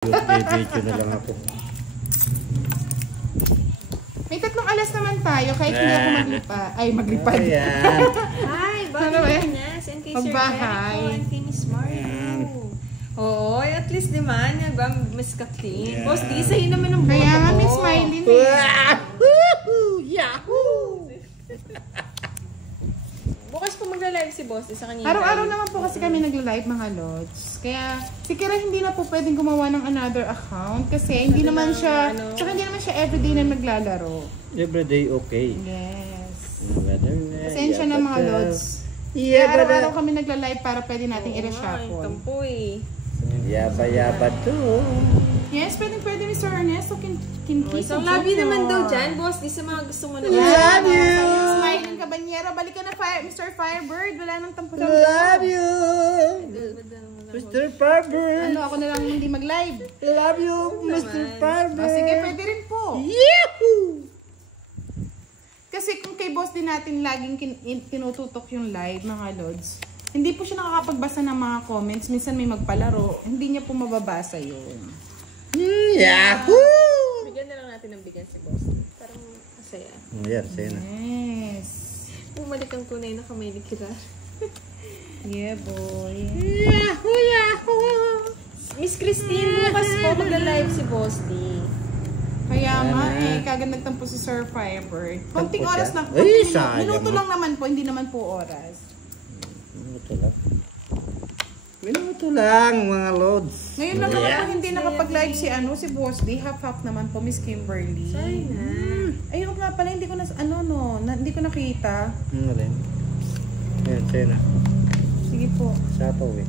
Video na lang ako. May 3 alas naman tayo kahit hindi ako maglipa. Ay, maglipad. Hi, bakit Ano ba yan? na? Send kay Sir Pagbahay. Jericho and kay Miss Mario. Oo, at least naman, mas ka-clean. Boss, di sa'yo naman ang Kaya boto nga, ko. Miss Mylene eh. Yahoo! Bukas po magla-live si Boss sa kanya. Araw-araw naman po kasi kami nagla-live mga lods. Kaya si Kira hindi na po pwedeng gumawa ng another account kasi hindi naman siya, tsaka hindi naman siya everyday na naglalaro. Everyday okay. Yes. Pasensya Pasensya na mga lods. Kaya araw-araw kami nagla-live para pwede nating i-reshuffle. Tampo eh. Yaba-yaba to. Yes, pwede Mr. Ernesto can Isang love you naman daw dyan, Boss. Di sa mga gusto mo na. Love you! Smiling Cabanyero. Balik ka na, Mr. Firebird. Wala nang tampo. Love you! Mr. Firebird! Ano, ako na lang hindi mag-live. Love you, Mr. Firebird! Sige, pwede rin po. Yahoo! Kasi kung kay boss din natin laging tinututok yung live, mga lods, hindi po siya nakakapagbasa ng mga comments. Minsan may magpalaro. Hindi niya po mababasa yun. Yahoo! Bigyan na lang natin ng bigyan si Boss. Parang masaya. Ayan, sa'yo na. Yes. Bumalik ang tunay na kamay ni Kira. Yeah, boy. Yahoo! Yahoo! Miss Christine, bukas po magla-live si Boss D. Kaya nga kagad nagtampo si Sir Firebird. Konting Tampo oras siya? lang. Ay, sayang Minuto mo. lang naman po, hindi naman po oras. Minuto lang. Minuto lang, mga lods. Ngayon lang naman po hindi nakapag-live si Boss D. Half-half naman po, Miss Kimberly. Sana. Ayun nga pala, hindi ko hindi ko nakita. Ano rin? Ayan, sa'yo na. Sige po. Sapaw eh.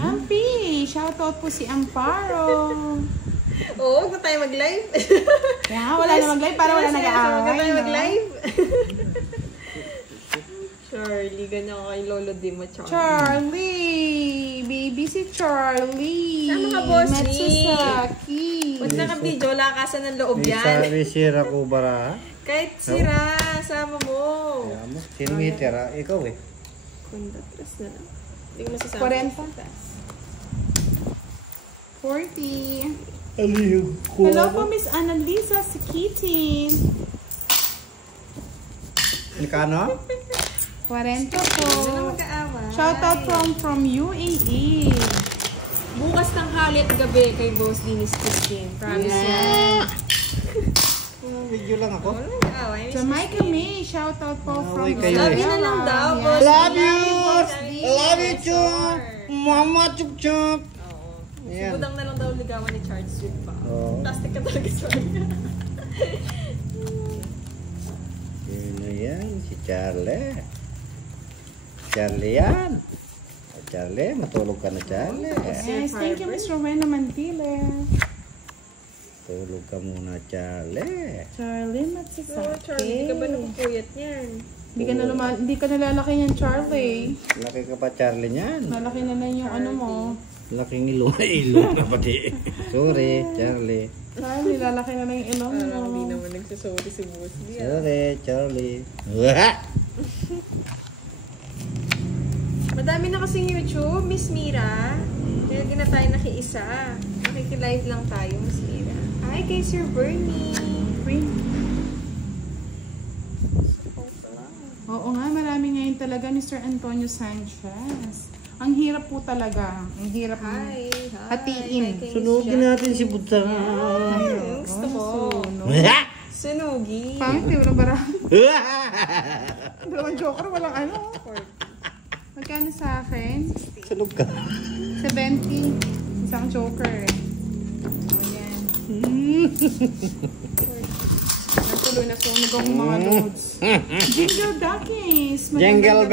Ampi! Shoutout po si Amparo. Oo, huwag na tayo mag-live. Kaya wala na mag-live para wala nag-aaway. Huwag na tayo no? mag-live. Charlie, ganyan kay Lolo Dima, Charlie. Charlie! Baby si Charlie! Sama ka, Boss Lee. Matsusaki! Huwag na ka-video, lakasan ng loob yan. May sira ko bara. Kahit sira, sama mo. Kaya mo. Sino may tira? Ikaw eh. Kundatras na lang. Hindi ko masasama. 40. 40. Aliyo. Hello po, Miss Annalisa Sikitin. Kano? 40 po. Hindi na mag-aaway. Shoutout from UAE. Bukas tanghali at gabi kay Boss Dennis Christine. Promise yan. Video lang ako. Wala mag-aaway. Jamaica May. Shoutout po from Away kayo Love eh. you na lang daw, Yeah. Boss. Love you! Dennis. Love you, Chup! Mama, Chup Chup! Oo. Si Ayan. Budang na lang daw ligawan ni Charles Sweet pa. Oo. Plastic ka talaga, Charlie. Sino yan? Si Charlie. Charlie yan. Charlie, matulog ka na, Charlie. Yes, thank you, Miss Rowena Mantile. Tulog ka muna, Charlie. Charlie So, Matsisaki. Charlie, di ka ba nakupuyat niyan? Hindi ka nalalaki niyan, Charlie. Laki ka pa, Charlie, niyan. Malaki na lang yung ano mo. Laking ilong na pati. Sorry, Charlie. Charlie, lalaki na lang yung ilong mo. Parang hindi naman nagsasorry si Boss D. Sorry, Charlie. Wah! Madami na kasing YouTube, Miss Mira. Kaya di na tayo nakiisa. Nakikilive lang tayo, Miss Mira. Hi kay Sir Bernie. Oo nga, marami ngayon talaga, Mr. Antonio Sanchez. Ang hirap po talaga. Ang hirap Hi. hatiin. Hi kay Miss Sunugin Jack. natin si Butang. Gusto ko. Wah! Sunugi. Pangit, di walang bara. Dalawang joker, walang ano. Magkano sa akin? Sunog ka. 70. Isang joker. Ayan. Natuloy na sunog ang mga loads. Jingle Duckies! Jingle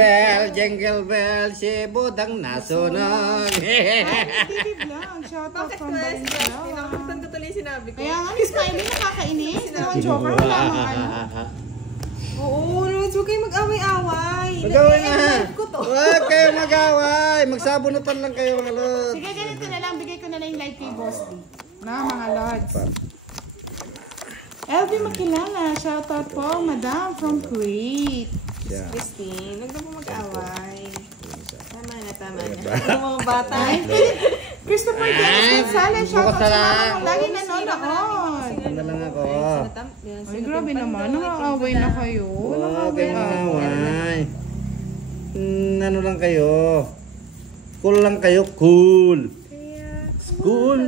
bell, si Budang nasunog. TV vlog. Shoutout Bakit from ko eh, si Balintawak. Justin? Nakakatan ko tuloy yung sinabi ko. Kaya nga, Miss Kylie, nakakainis. Dalawang joker, wala mang ano. Oo, Lods, huwag kayong mag-away-away. Mag-away na. Live ko to. Huwag kayo mag-away. Magsabunutan lang kayo, mga lods. Sige, ganito na lang. Bigay ko na lang yung live kay Boss D. Na, mga lods. LV Makilala. Shoutout po, Madam from Kuwait. siya. Christine, huwag na po mag-away. Yung isa. Tama na, tama na. Ang mga bata. Christopher Dennis Gonzalez, shoutout sa mga kong lagi nanonood. Ano lang ako. Ay, grabe naman. Nakaaway na kayo. Okay na away. Ano lang kayo. Cool lang kayo. Cool. School.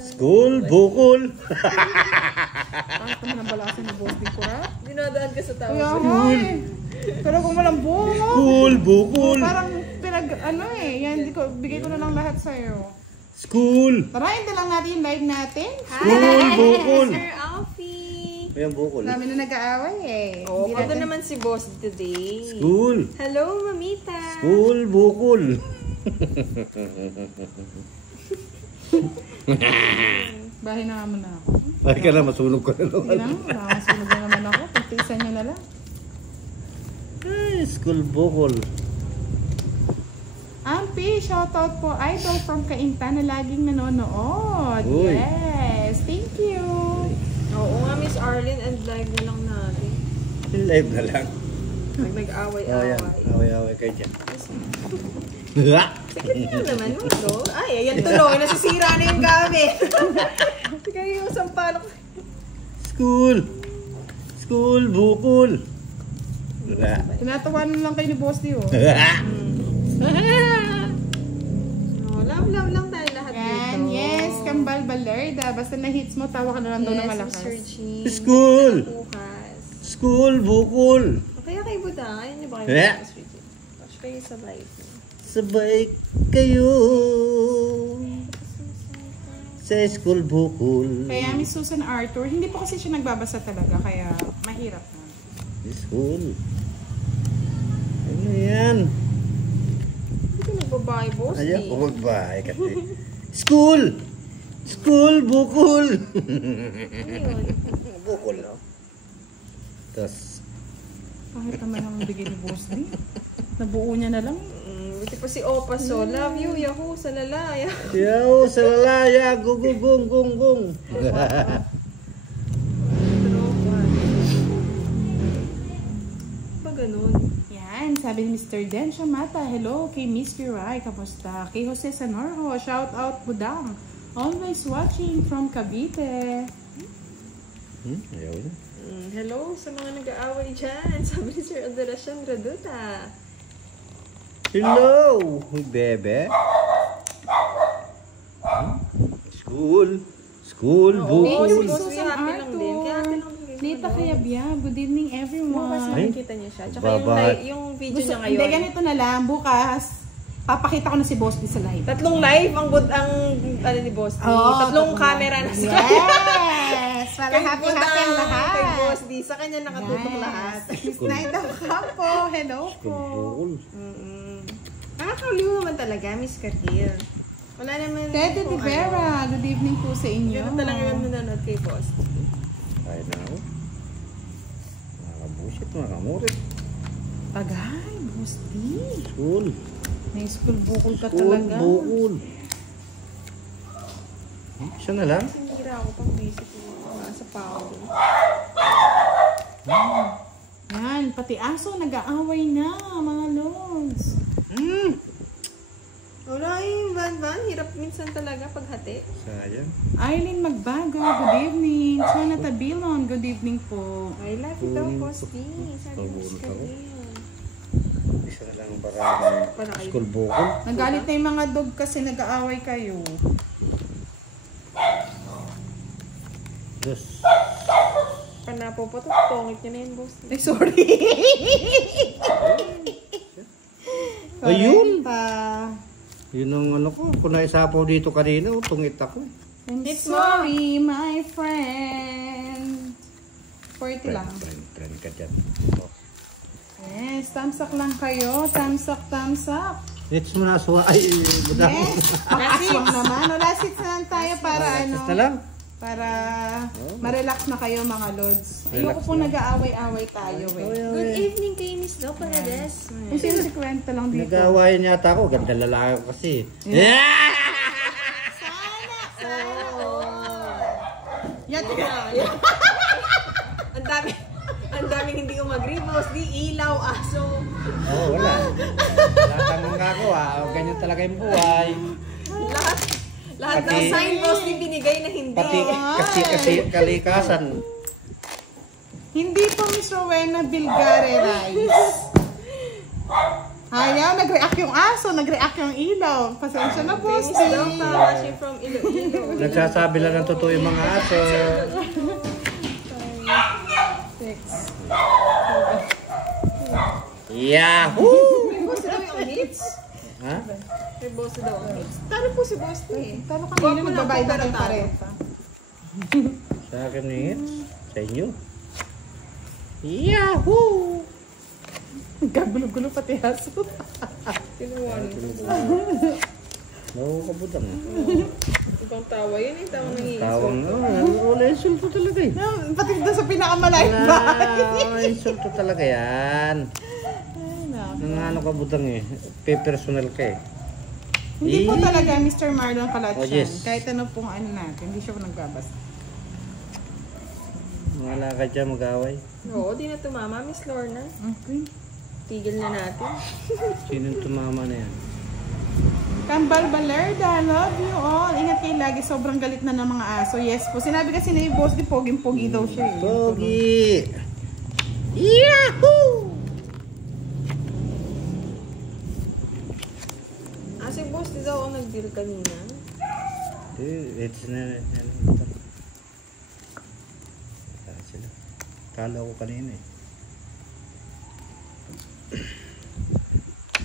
School. Bukol. Ang naman ang balasan ni Boss Bicura. Dinadaan ka sa tao. Kaya nga eh. Pero kung walang buo. Cool. Bukol. Parang yan, bigay ko na lang lahat sa'yo. School. Tara, hindi lang natin yung live natin. School. Bukol. Sir Alfie. Ayan, bukol. Dami na nag-aaway eh. Oh, Hindi pagod natin- naman si Boss today. School. Hello, Mamita. School. Bukol. Bahay na naman ako. Ay ka na, masunog ka na Sige naman. na, nakakasunod na naman ako. Pagtiisan nyo na lang. Ay, school bukol. Ampi, shoutout po. Idol from Cainta na laging nanonood. Uy. Yes, thank you. Oo nga, Miss Arlene, and live na lang natin. Live na lang. Oh, yan. Nag-away-away. Away-away kayo dyan. Sakit nga naman, no? Ay, ayan tuloy. Nasisira na yung gamit. Sige, yung sampalok. School. School bukol. Tinatawanan lang kayo ni Boss Dio. No, love lang tayo lahat Yan, dito. yes, Kambal Balerda. Basta na-hits mo, tawa ka na lang daw na malakas. Mr. G. School. Bukas. School bukol. Kaya kay Budang, ayun niyo ba kayo Eh. Mr. G? Watch kayo sa live. Sabay kayo sa school bukol. Kaya Miss Susan Arthur, hindi po kasi siya nagbabasa talaga, kaya mahirap na. School. Ano yan? Hindi ka nagbabae, Boss. Ayaw ko magbahay kasi. School. School bukol. Ayun. Bukol. Tas Kahit naman ang bigay ni Boss D. Nabuo niya na lang. Buti pa si Opa, so love you, Yahoo, sa lalaya. yaw sa lalaya. Gugugong gong gong. Ba ganun? Yan, sabi ni Mr. Den Shamata, hello kay Miss Piray, kamusta? Kay Jose Sanorho, shout out Budang. Always watching from Cavite. Ayaw na. Hello sa mga nag-aaway dyan. Sabi ni Sir Adoracion Raduta. Hello, bebe. School. School Oo, bukol. si Miss Boss Susan happy lang din. Kaya happy lang din. Lita Kayabya, good evening Bukas everyone. makikita niya siya. Tsaka Babad. yung video Gusto, niya hindi, ngayon. ganito na lang, bukas, papakita ko na si Boss D sa live. Tatlong live ang ano ni Boss D. Tatlong camera na sa Yes! Para Kay happy-happy ang Budang, lahat. Kay Boss D. Sa kanya nakatutok Yes. lahat. Miss Naida Campo, hello po. Bukol. Nakakaliw naman talaga, Miss Cartier. Wala naman. Teddy kung Rivera, good evening po sa inyo. Ganun talaga yung nanonood kay Boss D. Kaya na ako. Nakabusit, nakamurit. Agay, Boss D. School. May school bukol ka School talaga. bukol. Siya na lang. Sinira ako pang busy ko. Sa Paolo. Yan, pati aso nag-aaway na, mga lods. Wala yung van. Hirap minsan talaga paghati. Sayang. Eileen Magbago, good evening. Sona Tabilon, good evening po. I love you daw, Boss D. Sabi mo, Miss Cartier. Isa na lang para school bukol. Nagalit na yung mga dog kasi nag-aaway kayo. Dos. Panapo po to. Pongit niya na yun, Boss D. Ay, sorry. Ayun. 40. Yun ang ano ko. Kung naisapaw dito kanina, tungit ako. I'm It's sorry, my friend. 40 lang. Friend ka dyan. Oh. Yes, thumbs up lang kayo. Thumbs up, thumbs up. It's mo na suwa. Ay, budang. Yes, makaswang naman. O, last hits na lang tayo para Just na lang. para ma-relax na kayo mga lods. Relax Ayoko po na. nag-aaway-away tayo eh. Good evening kay Miss Do Palades. Kung sino si Kwenta lang dito. Nag-aawayan yata ako. Ganda lalaki ko kasi. Yan, Ang daming hindi agree, boss. Di ilaw, aso. Oo, wala. Wala kang magagawa. Ganyan talaga yung buhay. Lahat ng Pati- sign, boss, di binigay na hindi. Pati kasi kalikasan. Hindi po Miss Rowena Bilgare Rice. Ayaw, nag-react yung aso, nag-react yung ilaw. Pasensya na, boss. Miss daw, tawa siya from Iloilo. Nagsasabi lang ng totoo yung mga aso. Yahoo! May boss daw yung hits. Ha? May boss daw ang hits. Talo po si boss. Talo kami Wag na mo lang magbabayad po, na pero ng talo. pareta. Sa akin ni sa inyo. Yahoo! Gagulo-gulo pati aso. Tinuwanan ko. Nakakabutang. Ibang tawa yun eh. Tawa ng iiso. Tawang wala insulto talaga eh. Pati doon sa pinakamalayang bahay. Wala insulto talaga yan. Ay, naku. Nang ano ka butang eh. Pe-personal ka eh. Hindi po talaga Mr. Marlon Kalatsan. Oh, yes. Kahit ano pong ano natin, hindi siya po nagbabasa. Wala ka dyan mag-away. Oo, di na tumama, Miss Lorna. Okay. Tigil na natin. Sinong tumama na yan? Kambal Balerda, love you all. Ingat kayo lagi, sobrang galit na ng mga aso. Yes po. Sinabi kasi ni boss, di poging-pogi daw siya eh. Pogi! Yahoo! Si boss, di daw ako nag-deal kanina. It's na. Sila. Kala ko kanina eh.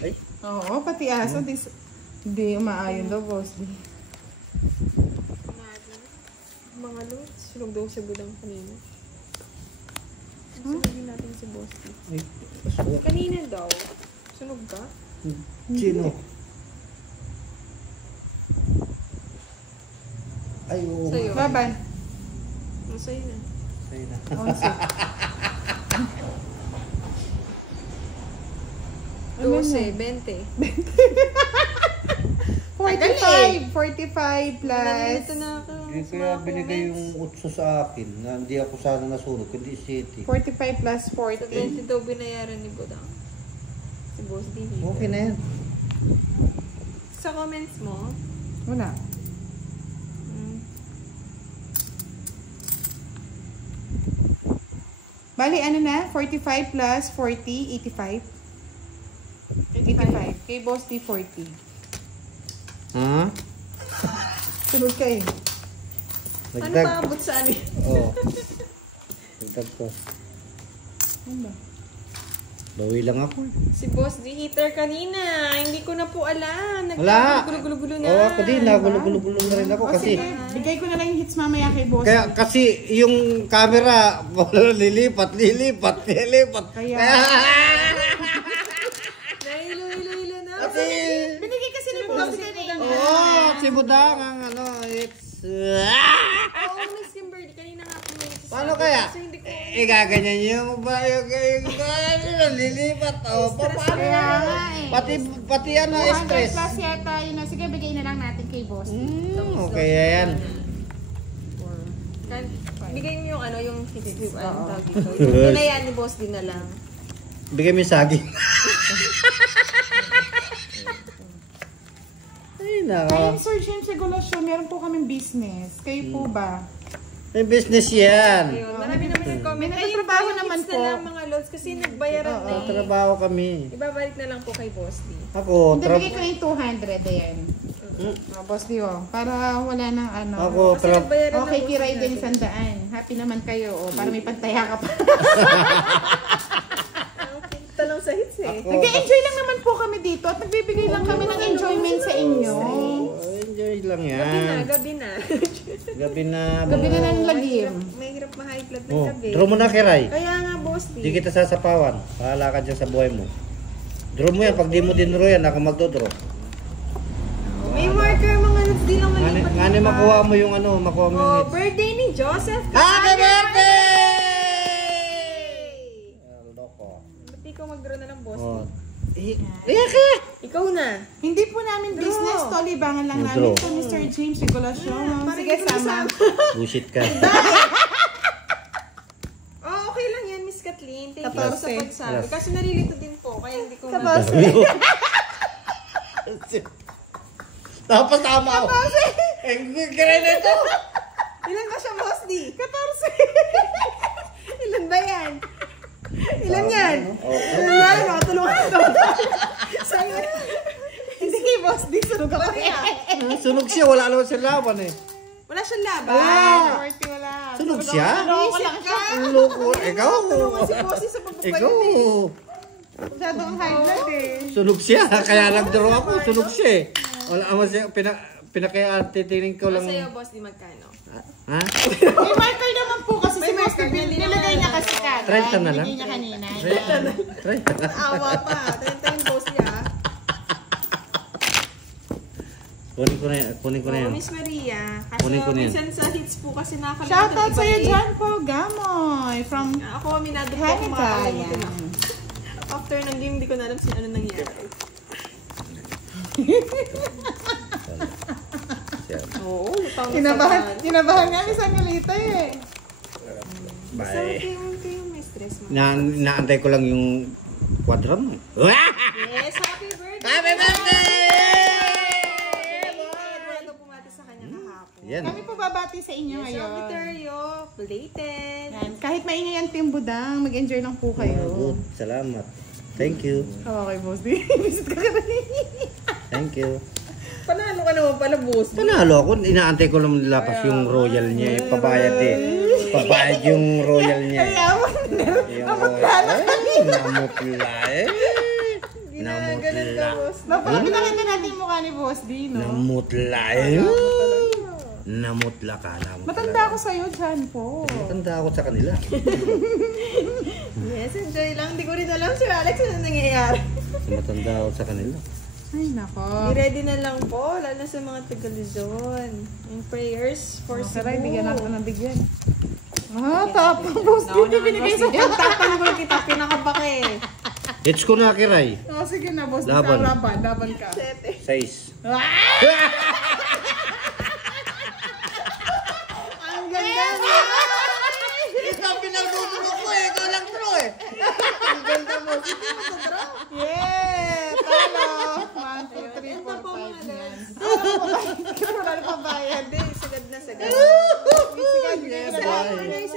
Ay, Oo, pati aso, di umaayon daw boss. Mga lods, sunog daw sa budang kanina. Sunogin natin si boss. ay, aswa. Kanina daw. Sunog ka? Sino? Ay, oo. Sa'yo. Baban. Masaya na. Sa'yo na. 12, 20. 45 plus. Nalilito na ako. Eh, kaya binigay yung utso sa akin na hindi ako sana nasunog, kundi city. 45 plus Sa 40. 20 daw binayaran ni Budang. Si Boss D. Okay na yan. Sa comments mo, Wala. Bali, ano na? 45 plus 40, 85. 85. Kay boss D, 40. Ha? Sunod ka eh. ano Nagdag. pa abot sa ano? Oo. Nagdag ko. Ano ba? Bawi lang ako. Si Boss D heater kanina. Hindi ko na po alam. Wala. Naggulo-gulo na. Oo, ako din. Nagulo-gulo na rin ako O kasi. sige, bigay ko na lang yung hits mamaya kay boss. Kasi yung camera, lilipat. Kaya, Nahilo-hilo na. Kasi, binigay kasi ni boss kanina. si Budang ang ano, it's... Oo, Miss Kimberly. Kanina nga po may nagsasabi. Paano kaya? Kasi hindi ko... Gaganyan yung ba yung lilipat. O, paano? Kaya nga eh. Pati ano, 200 stress. plus yata yun. Sige, bigay na lang natin kay boss. Okay, yan. Bigay niyo yung ano, yung hits with ano tawag dito. Yung pinayaan ni Boss D na lang. Bigay mo yung saging. Ay, nako. Ayun, Sir James Regulasyon, meron po kaming business. Kayo po ba? May business yan. Ayun, marami naman nag-comment. May Ayun, nagtatrabaho yung naman hits po. na lang mga lods kasi nagbayaran na eh. Trabaho kami. Ibabalik na lang po kay Boss D. Ako, Hindi, bigay ko na yung 200. Ayan. Boss Dio, para wala nang ano. ako, Kasi nagbayaran Okay, na kiray Boss D din natin. 100. Happy naman kayo. Para may pantaya ka pa. Talong sa hits eh. Ako, Nag-enjoy lang naman po kami dito at nagbibigay lang kami ng enjoyment sa inyo. enjoy lang Gabi na, yan. gabi na. Gabi na. Gabi na ng lagim. May hirap ma-high blood ng Oh, gabi. draw mo na, Kiray. Kaya nga, Boss D. Di kita sasapawan. Pahala ka dyan sa buhay mo. Draw mo yan. Pag di mo dinraw yan, ako magdodraw. May marker mga lods di lang malipat. Ngani makuha mo yung ano, makuha mo yung Oh, hits. birthday ni Joseph. Happy birthday! Loko. Ba't di ka mag-draw na lang, Boss D? Oh. Iyaki! Ikaw na. Hindi po namin business to. Libangan lang namin Draw. to, Mr. James Regulasyon. Parang Sige, hindi ko sama. Bullshit ka. Oh, okay lang yan, Miss Kathleen. Thank Sa pagsabi. Kasi nalilito din po, kaya hindi ko 14. Tapos tama ako. Eh, kaya na ito. Ilan ba siya, Boss D? 14. Ilan ba yan? Ilan yan? Ilan yan? Makatulungan ito. Sa'yo. Hindi kay Boss D. Sunog ako. Sunog siya, wala naman siya laban eh. Wala siyang laban. Wala. 40 wala. Sunog siya? Loko lang siya. Loko. Ikaw. Tulungan si Bossy sa pagpapalit Ikaw. eh. Masyadong high blood eh. Sunog siya. Kaya nag-draw ako. Sunog siya eh. Wala naman siya. Pinakatitingin ko lang. Sa'yo, Boss D, magkano? Ha? May marker naman po kasi si Boss D. Nilagay niya kasi kada. 30 na lang. Nilagay niya kanina. Try. Awa pa. 30 yung Boss D, ah. Kunin ko na yan. Miss Maria. Kunin ko na yan. Minsan sa hits po kasi nakakalimutan. Shoutout iba sa'yo eh. dyan po, Gamoy. From Ako, minado po ako Canada. makakalimutan. Yan. After ng game, hindi ko na alam sino ano nangyari. Oo, lutang na Kinabahan nga ni Sangalita eh. Bye. Kayong may stress mo. Naantay ko lang yung quadram. Yes, happy birthday! Happy birthday! Eduardo pumati sa kanya kahapon. Yan. Kami po babati sa inyo Yes, ngayon. Viterio, belated. Yan. Kahit maingay ang Team Budang, mag-enjoy lang po kayo. Good. Salamat. Thank you. Okay, Boss D. Visit ka rin. Thank you. Panalo ka naman pala, boss. Panalo ako. Inaantay ko lang lapas yung royal niya. Pabayad eh. Pabayad yung royal niya. Kaya mo. Yung royal. Namutla eh. Ginagalan ka, boss. Napalagi nakita natin yung mukha ni Boss D, no? Namutla eh. Namutla ka. Matanda ako sa'yo dyan po. Matanda ako sa kanila. Yes, enjoy lang. Hindi ko rin alam, Sir Alex, ano nangyayari. Matanda ako sa kanila. Ay, nako. I-ready na lang po, lalo sa mga taga-Luzon. And prayers for Cebu. Saray, bigyan ako ng bigyan. Ah, tapang Boss D. Hindi binigay sa'yo. Yung tapang ko kita, pinakabaka eh. Hits ko na kiray. Oh, sige na, Boss D. Laban. Laban ka. 7. 6. Ang ganda mo! Ikaw pinagdudugo ko eh. Ikaw lang pro eh. Ang ganda mo! Yeah! Talo! 1, 2, 3, 4, 5. Ito po mga Yan. Wala na pa bayad eh. Sagad na sagad. Sige, Bye.